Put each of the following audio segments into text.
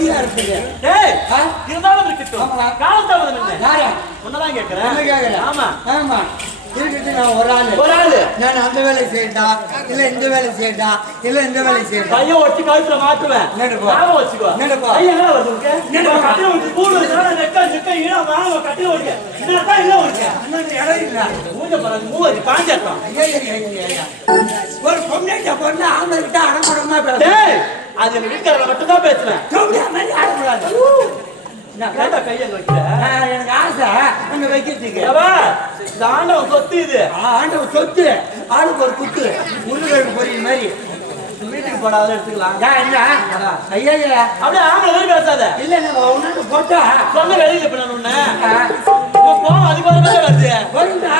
சம்பாதியா இருக்குது டேய்? இருந்தாலும் இருக்கட்டும். காலத்தாமதம் என்ன யாரா? உன்னதான் என்ன கேட்கிறேன்? ஆமா. ஆமா. இருக்குது நான் ஒரு ஆளு. ஒரு ஆளு? நான் அந்த வேலை செய்யட்டா? இல்ல இந்த வேலை செய்யட்டா? இல்ல இந்த வேலை செய்யட்டா? கைய ஒட்டி கழுத்துல மாட்டுவேன். என்னடுப்பா? ஞாபகம் வச்சுக்கோ. என்னடுப்பா? ஐயா என்ன வருது என்னடா கட்டில ஒட்டி கூடு வச்சா நெக்க நெக்க ஈழ மாங்க கட்டில ஒட்டி என்னடா இல்ல உனக்கு. அண்ணன் இடம் இல்ல. மூஞ்ச பாரு மூஞ்சி பாஞ்சாட்டம் ஐயா, ஐயா, ஐயா, ஐயா. ஒரு பொண்ணு பொண்ணு ஆம்பளை கிட்ட அடம்படமா பேச டேய் அது எங்க வீட்டுக்காரங்க மட்டும் தான் பேசுவேன் மாதிரி ஆடக்கூடாது நான் கேட்டா கையை வைக்கிற? ஆ, எனக்கு ஆசை. அங்க வைக்கிறதுக்கு. இந்த ஆண்டவன் சொத்து இது. ஆண்டவர் சொத்து. ஆளுக்கு ஒரு குத்து. உருளைக்கிழங்கு பொரியல் மாதிரி. வீட்டுக்கு போடாத எடுத்துக்கலாம். ஐயா ஐயா. அப்படியே ஆம்பளை மாதிரி பேசாத. இல்ல நம்ம ஒன்னு போட்டா. சொன்ன வெளியில உன்ன. இப்ப கோவம் அதுக்கு மாதிரி வருது. வருந்தா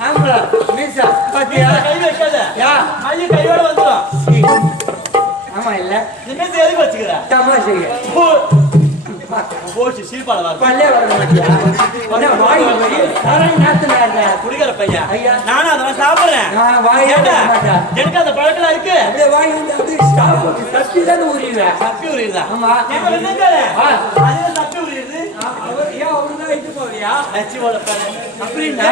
ஆம்பளை மீசா பாத்தியா? வீட்டுல கை வைக்காத. யா. மைய கையோட வந்துடும் ஆமா இல்ல. மீசை எதுக்கு வச்சுக்கிற? தமா செய்ய. போ. போச்சு சீப்பால வர பல்லே வர மாட்டியா? வாய் நேரத்துல குடிக்கிற பையன். ஐயா. நானும் அதெல்லாம் சாப்பிடுறேன். நான் வாயே. எனக்கு அந்த பழக்கம் இருக்கு. அப்படியே வாய் வந்து அப்படியே ஸ்டாப் தப்பி தானே உரியுவேன் தப்பி உரியுதா ஆமா. எங்க வெண்ணக்கார ஆ. அதுல தப்பி உரியுது அவர் ஏன் போவியா நச்சிவோட பேரு அப்படின்னா?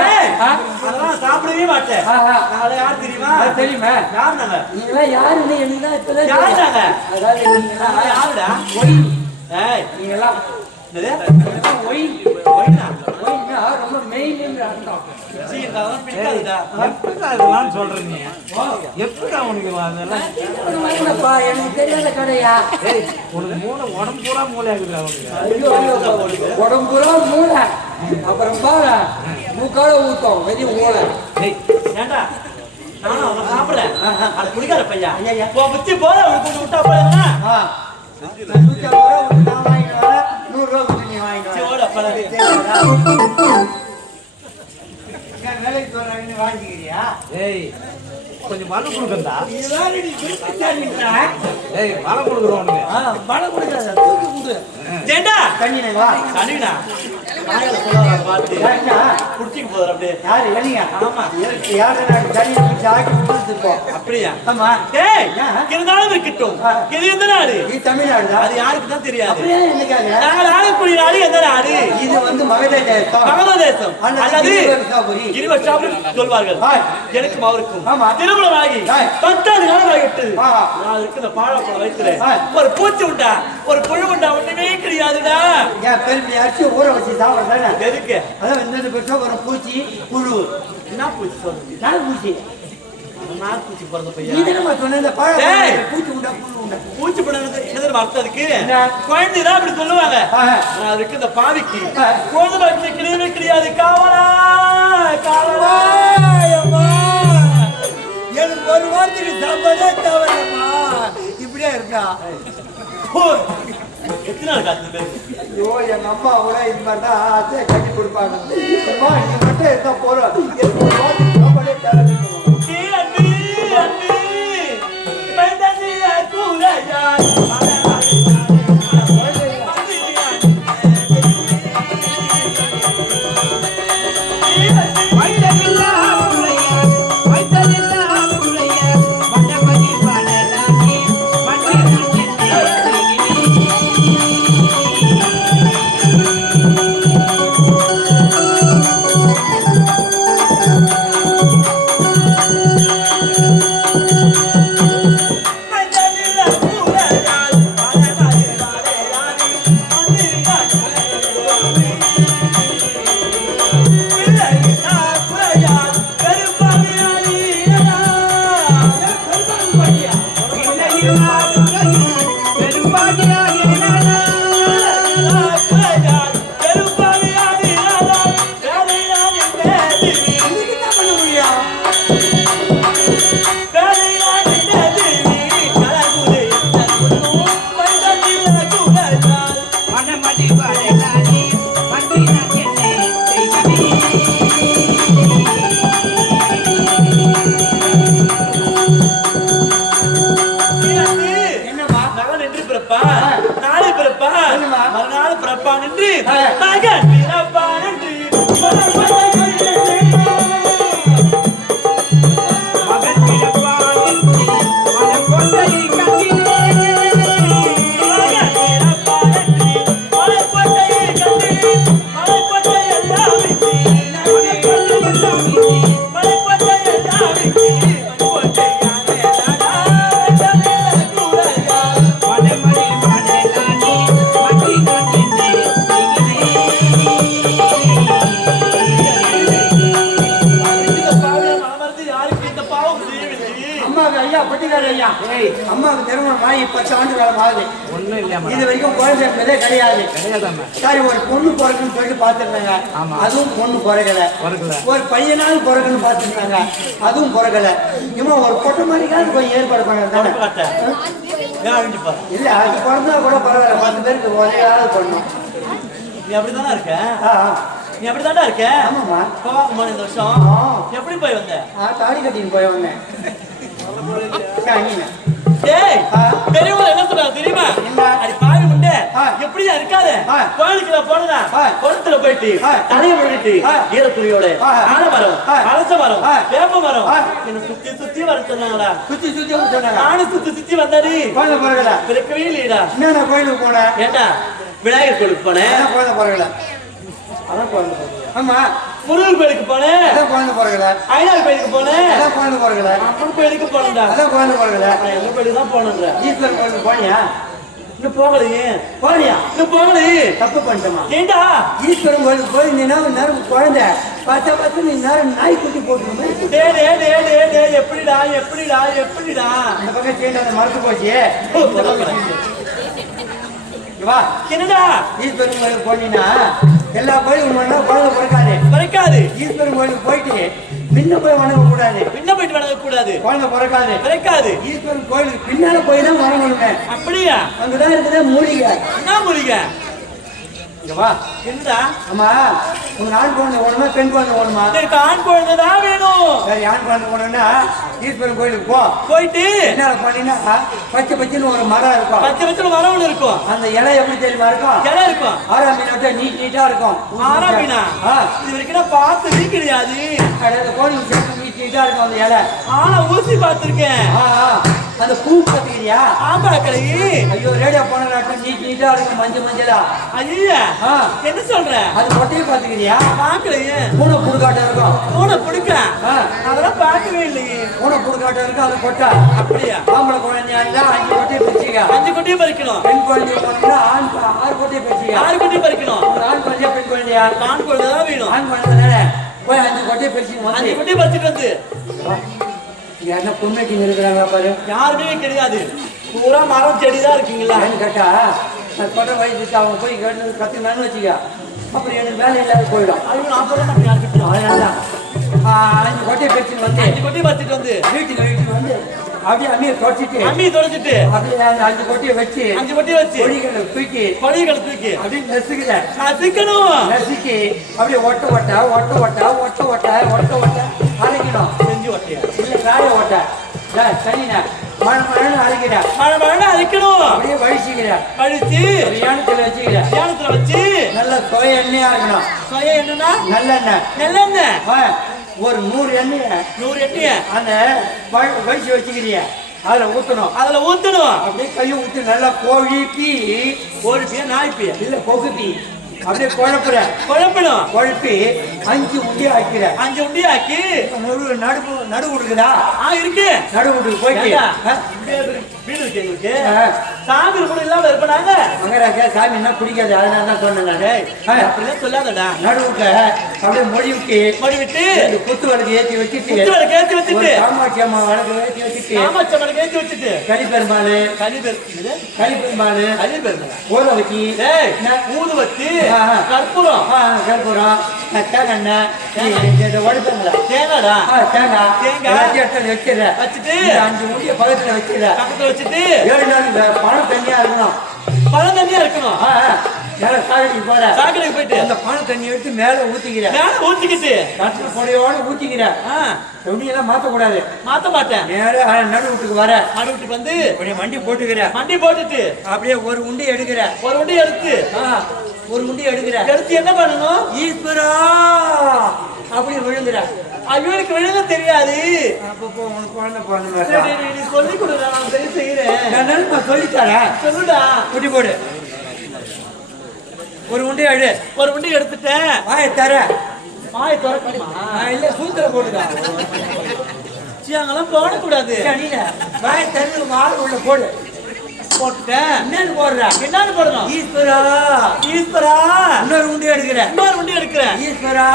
அதெல்லாம் சாப்பிடவே மாட்டேன். நாளை யார் தெரியுமா? தெரியுமா. யார் நாங்க? நீங்களாம் யாருன்னு எனக்கு தான் இப்பதான் யாரு. நாங்க? அதாவது நீங்களாம் நாங்க யாருடா? ஒய். ஏய். நீங்களாம் என்னது? ஒய். ஒயினா? ரொம்ப மெயின் அர்த்தம் உடம்புறா மூளை. அப்புறம் பாரு மூக்கால ஊத்தம் வெளிய ஏய், ஏன்டா? நானும் அவனை சாப்பிடுறேன். அது குடிக்கார. உன் புத்தி போல கொஞ்சம் விட்டா? ஏய் கொஞ்சம் மழை கொடுக்கண்டா? ஏய் மழை கொடுக்குறோம் உனக்கு. ஏண்டா? தண்ணி குடிச்சிட்டு போகுது அப்படியே. யாரு? ஆமா. யாரு ஆக்கி இருக்கோம். அப்படியா? ஆமா. ஏய்? இருந்தாலும் இருக்கட்டும். இது எந்த நாடு? இது தமிழ்நாடுதான். அது யாருக்கு தான் தெரியாது? நாங்கள் ஆளக்கூடிய நாடு எந்த நாடு இது வந்து மகளிர் தேசம். பங்களாதேசம் அல்லது அல்லது சொல்வார்கள். எனக்கும் அவருக்கும். திருமணமாகி. பத்தாண்டு காலம் ஆகிவிட்டது. நான் இருக்கு இந்த பாழப்பழம் ஆய். ஒரு பூச்சி உண்டா ஒரு புழு உண்டா ஒண்ணுமே கிடையாதுடா ஏன் பெருமை அரிசி ஊற வச்சு எதுக்கு? அதான் வெந்தது பெருசா ஒரு பூச்சி புழு. என்ன பூச்சி சொல்றது? நாள் பூச்சி. நார் பூச்சி பிறந்த சொன்ன இந்த பழம். பூச்சி உண்டா புழு உண்டா? பூச்சி பிறந்தது என்னது அர்த்தம் அதுக்கு? என்ன? குழந்தை தான் அப்படி சொல்லுவாங்க. அதுக்கு இந்த பாவிக்கு. குழந்தை கிடையவே கிடையாது காவலா காவலா அம்மா, எனக்கு ஒரு வாரத்துக்கு இப்படியே இருக்கா எத்தனை நாள் காத்து ஐயோ எங்க அம்மா கூட இது மாதிரி கட்டி கொடுப்பாங்க. அம்மா மட்டும் போறோம் பார்த்துருந்தாங்க. அதுவும் பொண்ணு பிறக்கல. ஒரு பையனாலும் பிறக்குன்னு பார்த்துருந்தாங்க. அதுவும் பிறக்கல. இவன் ஒரு பொட்டை மாதிரிக்காவது கொஞ்சம் ஏற்பாடு பண்ண தானே பார்த்தேன் ஏன் அழிஞ்சு பாரு இல்ல அது பிறந்தா கூட பரவாயில்ல. பத்து பேருக்கு ஒரே ஆள் பண்ணணும். நீ அப்படிதானே இருக்க? நீ அப்படிதான்டா இருக்க? ஆமாம்மா. போவாங்கம்மா இந்த வருஷம். எப்படி போய் வந்த? தாலி கட்டின்னு போய் வந்தேன். பெரியவங்க என்ன சொல்றாங்க தெரியுமா? அடி ஆ. எப்படியா இருக்காத. கோயிலுக்கு போனதா. குளத்துல போயிட்டு. தலையை முழுகிட்டு ஆ. ஈர துணியோட ஆ. ஆன மரம் ஆ. அரச மரம். வேப்ப மரம். என்ன சுத்தி சுத்தி வர சொன்னாங்களா? சுத்தி சுத்தி சொன்னாங்க. நானும் சுத்தி சுத்தி வந்தாடி குழந்தை பிறகுல பிறக்கவே என்னென்ன கோயிலுக்கு போனேன் ஏண்டா? விநாயகர் கோயிலுக்கு போனேன் குழந்தை பிறகுல அதான் ஆமா. முருகன் கோயிலுக்கு போனேன் அதான் குழந்தை பிறகுல ஐநாள் கோயிலுக்கு போனேன் அதான் குழந்தை அம்மன் கோயிலுக்கு போனேன்டா. அதான் குழந்தை எந்த கோயிலுக்கு தான் போனேன்ற. ஈஸ்வரன் கோயிலுக்கு போனியா? இன்னும் போகலையே. போனியா இன்னும் போகலையே. தப்பு பண்ணிட்டோமா ஏண்டா? ஈஸ்வரன் கோயிலுக்கு போயிருந்தீங்கன்னா ஒரு நேரம் குழந்தை? பார்த்தா பார்த்து நீ நேரம் நாய் குட்டி போட்டுருமே டே டே டே டே டே எப்படிடா எப்படிடா எப்படிடா? அந்த பக்கம் சேர்ந்து அந்த மறந்து போச்சு வா. என்னடா? ஈஸ்வரன் கோயிலுக்கு போனீங்கன்னா எல்லா கோயிலுக்கும் போனா குழந்தை பிறக்காது. பிறக்காது. ஈஸ்வரன் கோயிலுக்கு போயிட்டு முன்ன போய் வணங்க கூடாது பின்ன போயிட்டு வணங்க கூடாது குழந்தை பிறக்காது. பிறக்காது. ஈஸ்வரன் கோயிலுக்கு பின்னால போய் தான் வணங்கணுமே. அப்படியா? அங்கதான் இருக்குதே மூலிகை. என்ன மூலிகை வா. என்னடா? அம்மா உங்க ஆண் குழந்தை ஓணுமா பெண் குழந்தை ஓணுமா எனக்கு ஆண் குழந்தை தான் வேணும். சரி ஆண் குழந்தை ஓணும்னா ஈஸ்வரன் கோயிலுக்கு போ. போயிட்டு என்ன பண்ணீங்கன்னா பச்சை பச்சைன்னு ஒரு மரம் இருக்கும். பச்சை பச்சை மரம் ஒண்ணு இருக்கும். அந்த இலை எப்படி தெரியுமா இருக்கும்? இடம் இருக்கும். ஆறாம் மீனோட்ட நீட் நீட்டா இருக்கும். ஆறாம் மீனா? இது வரைக்கும் நான் பார்த்ததே கிடையாது கோயிலுக்கு நீட் நீட்டா இருக்கும் அந்த இலை. ஆனா ஊசி பார்த்திருக்கேன். அந்த பூ பார்த்துக்கிறியா ஆம்பளை கடை ஐயோ ரேடியோ போன நாட்டம் நீட் நீட்டா இருக்கும் மஞ்சள் மஞ்சளா. ஐயா என்ன சொல்ற? அது மொட்டையை பார்த்துக்கிறியா? பாக்கலையே பூனை புடுக்காட்டம் இருக்கும் பூனை பிடிக்க? அதெல்லாம் பார்க்கவே இல்லையே. பூனை புடுக்காட்டம் இருக்கும் அது கொட்டை. அப்படியா? ஆம்பளை குழந்தையா இருந்தா அஞ்சு கொட்டையை பிரிச்சுக்க. அஞ்சு குட்டியும் பறிக்கணும். பெண் குழந்தைய போனீங்கன்னா ஆண் ஆறு கொட்டையை பிரிச்சுக்க. ஆறு குட்டியும் பறிக்கணும். ஆண் குழந்தையா பெண் குழந்தையா? ஆண் குழந்தை தான் வேணும். ஆண் குழந்தை போய் அஞ்சு கொட்டையை பிரிச்சு வந்து அஞ்சு குட்டியும் பறிச்சுட்டு வந்து. என்ன பொண்ணு இருக்கிறாங்க பாரு? யாருமே கிடையாது பூரா மரம் செடி தான் இருக்கீங்களா கேட்டா நான் கொட்டை வயசுக்கு அவங்க போய் கேட்டு கற்றுனான்னு வச்சுக்க. அப்புறம் எனக்கு வேலை இல்லாத போயிடும். அதுவும் நான் சொல்ல மாட்டேன் அதனால அஞ்சு கொட்டையை பறிச்சுட்டு வந்து அஞ்சு கொட்டையை பறிச்சுட்டு வந்து. வீட்டுக்கு வீட்டுக்கு வந்து அப்படியே அம்மியை தொடச்சிட்டு அம்மியை தொடச்சிட்டு. அப்படியே அந்த அஞ்சு கொட்டியை வச்சு அஞ்சு கொட்டியை வச்சு. கொடிகளை தூக்கி கொடிகளை தூக்கி. அப்படியே நெசுக்குல நசுக்கணும். நசுக்கி அப்படியே ஒட்ட ஒட்ட ஒட்ட ஒட்ட ஒட்ட ஒட்ட ஒட்ட அரைக்கணும். செஞ்சு ஒட்டையா? காய ஓட்ட. சரிண்ணா மழை மழைன்னு அரைக்கிறா மழை மழைன்னு அப்படியே வழிச்சுக்கிறா வழிச்சு யானத்துல வச்சுக்கிறா யானத்துல வச்சு நல்ல சுய எண்ணெயா இருக்கணும். சுய எண்ணெய்னா? நல்லெண்ணெய். நல்லெண்ணெய். ஒரு நூறு எண்ணெய் நூறு எண்ணெய். அந்த வழிச்சு வச்சுக்கிறியா. அதுல ஊத்தணும். அதுல ஊத்தணும். அப்படியே கையை ஊத்து நல்லா கோழி பீ. கோழி பீ நாய் பீ இல்ல கொக்கு அப்படியே குழப்புற. குழப்பணும். குழப்பி அஞ்சு உண்டி ஆக்கிற. அஞ்சு உண்டி ஆக்கி. நடு நடுவு நடு விடுக்குதா ஆ இருக்கு. நடு விட்டுக்கு போயிட்டு வீடு இருக்கு சாமி கூட இல்லாம இருப்பாங்க மங்கராஜ சாமி என்ன பிடிக்காது அதனால தான் சொன்னாங்க அப்படிலாம் சொல்லாதடா. நடுவுக்க அப்படியே மொழி விட்டு மொழி விட்டு குத்து வழக்கு ஏற்றி வச்சுட்டு குத்து வழக்கு ஏற்றி வச்சுட்டு காமாட்சி அம்மா வழக்கு ஏற்றி வச்சுட்டு காமாட்சி அம்மா ஏற்றி வச்சுட்டு. கலிபெருமாள் கலிபெரு கலிபெருமாள் கலிபெருமாள். ஊதவத்தி ஊதுவத்தி கற்பூரம். கற்பூரம் தேங்காய் உடம்புங்களா தேங்காடா தேங்காய். தேங்காய். எடுத்து வச்சுட்டு. அஞ்சு முடிய பக்கத்துல வச்சிடுறேன். வச்சுட்டு ஏழு நாள் பணம் தண்ணியா இருக்கணும். பழம் தண்ணியா இருக்கணும்? சாகடிக்கு போற. சாக்கடைக்கு போயிட்டு. அந்த பணம் தண்ணி எடுத்து மேல ஊத்திக்கிறேன் மேல ஊத்திக்கிட்டு. கட்டின பொடையோட ஊத்திக்கிறேன் துணியெல்லாம் மாத்தக்கூடாது? மாத்த மாட்டேன். நேரா நடு வீட்டுக்கு வர. நடு வீட்டுக்கு வந்து அப்படியே வண்டி போட்டுக்கிறேன் மண்டி போட்டுட்டு. அப்படியே ஒரு உண்டி எடுக்கிற. ஒரு உண்டி எடுத்து. ஒரு உண்டி எடுக்கிற. எடுத்து என்ன பண்ணணும்? ஈஸ்வரா! அப்படி விழுந்துற. ஐயோ எனக்கு விழுங்க தெரியாது. அப்பப்போ உனக்கு குழந்தை பிறந்த நீ- சொல்லி கொடுடா நான் சரி செய்யறேன். நான் நினைப்பா சொல்லித்தரேன் சொல்லுடா. குட்டி போடு. ஒரு உண்டி எடு. ஒரு உண்டி எடுத்துட்டேன். வாயை தர. வாயை திறக்கணுமா? இல்ல சூத்திர போட்டுக்கா சி, அங்கெல்லாம் போடக்கூடாது. வாயை தரது வாழை உள்ள போடு. போட்டுட்டேன். என்னன்னு போடுற? என்னன்னு போடணும்? ஈஸ்வரா. ஈஸ்வரா. இன்னொரு உண்டி எடுக்கிற இன்னொரு உண்டி எடுக்கிறேன். ஈஸ்வரா.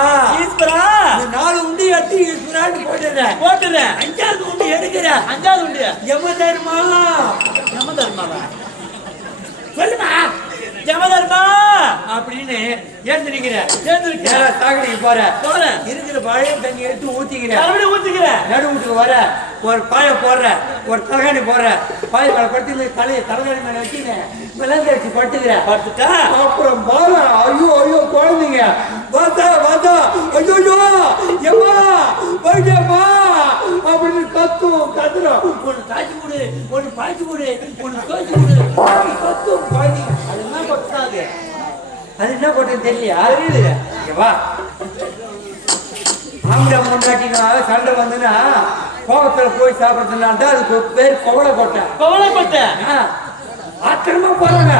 ஈஸ்வரா. நாலு உண்டி எடுத்து ஈஸ்வரான்னு போட்டுறேன் போட்டுறேன் அஞ்சாவது உண்டி எடுக்கிற அஞ்சாவது உண்டியா எம்ம தருமா. யம தர்மாவா? சொல்லுமா. அப்படின்னு ஏந்திருக்கிற சேர்ந்துருக்கேன் நேரா சாகடிக்கு போற போறேன். இருக்கிற பழைய தண்ணி எடுத்து ஊத்திக்கிற மறுபடியும் ஊத்திக்கிறேன். நடு வீட்டுக்கு வர ஒரு பாய போடுற ஒரு தலகாணி போடுற பாய மேல படுத்து தலையை தலகாணி மேல வச்சுங்க விலங்கு வச்சு படுத்துக்கிற. பார்த்துட்டா அப்புறம் பால ஐயோ ஐயோ குழந்தைங்க. வாத்தா வாத்தா ஐயோ எம்மா வைத்தியம்மா அப்படின்னு கத்தும் கத்துறோம் ஒன்று தாய்ச்சி கொடு ஒன்று பாய்ச்சி கொடு ஒன்று தோய்ச்சி கொடு. கத்தும் குழந்தைங்க அது என்ன கொட்டாது அது என்ன தெரியலையா? தெரியல இங்க வா. ஆம்பளை முன்னாட்டினா சண்டை வந்துன்னா கோபத்துல போய் சாப்பிட்றதுனால தான் அதுக்கு பேர் கோவலை கொட்டை கவலை கொட்டேன் ஆ, ஆத்திரமா போறாங்க.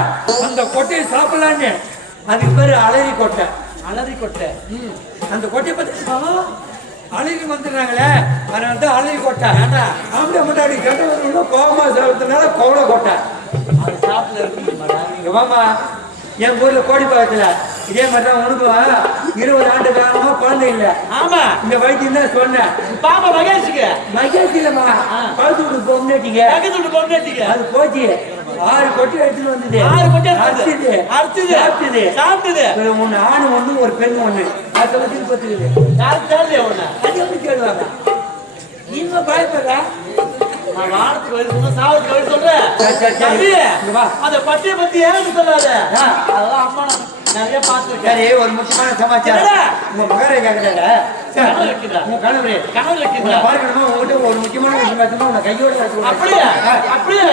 அந்த கொட்டையை சாப்பிடலான்னு. அதுக்கு பேரு அலறி கொட்டை அலறி கொட்டை. அந்த கொட்டையை பார்த்து அழகி வந்துடுறாங்களே. அதனால தான் அழகி கொட்டை ஆம்பளை முன்னாடி சண்டை வரணும் கோபமா சாப்பிட்றதுனால கோவலை கொட்டை அது சாப்பிட இருக்கு என் ஊர்ல கோடி பக்கத்துல இதே மாதிரி தான் உனக்கும் இருபது ஆண்டு காலமா குழந்தை இல்ல. ஆமா. இந்த வைத்தியம் தான் சொன்னேன். பாப்பா மகேஷுக்கு. மகேஷ் இல்லம்மா. கழுத்து விட்டு பொம்னாட்டிங்க பக்கத்து விட்டு பொம்னாட்டிக்கு அது போச்சு. ஆறு கொட்டி எடுத்துட்டு வந்தது. ஆறு கொட்டை அறுத்துது. அறுத்துது. சாப்பிட்டுது. சாப்பிட்டுது. ஒண்ணு ஆணு ஒண்ணு ஒரு பெண் ஒண்ணு. அதை வச்சு பத்துக்குது யாருக்கு தேவையா ஒண்ணு அது எப்படி கேடுவாங்க இன்னும் பயப்படுற? வானத்துக்கு வழி சொல்றேன் சாவத்துக்கு வழி சொல்றேன். தம்பி அந்த பட்டியை பத்தி ஏன்னு சொல்லாத? அதெல்லாம் அம்மா நிறைய பார்த்துருக்கேன். ஒரு முக்கியமான சமாச்சாரம். உங்க மகரை கேட்கறேன் கணவரே கணவர் பார்க்கணுமா? உங்ககிட்ட ஒரு முக்கியமான விஷயம் பார்த்தோம்னா உங்க கையோட அப்படியே? அப்படியே?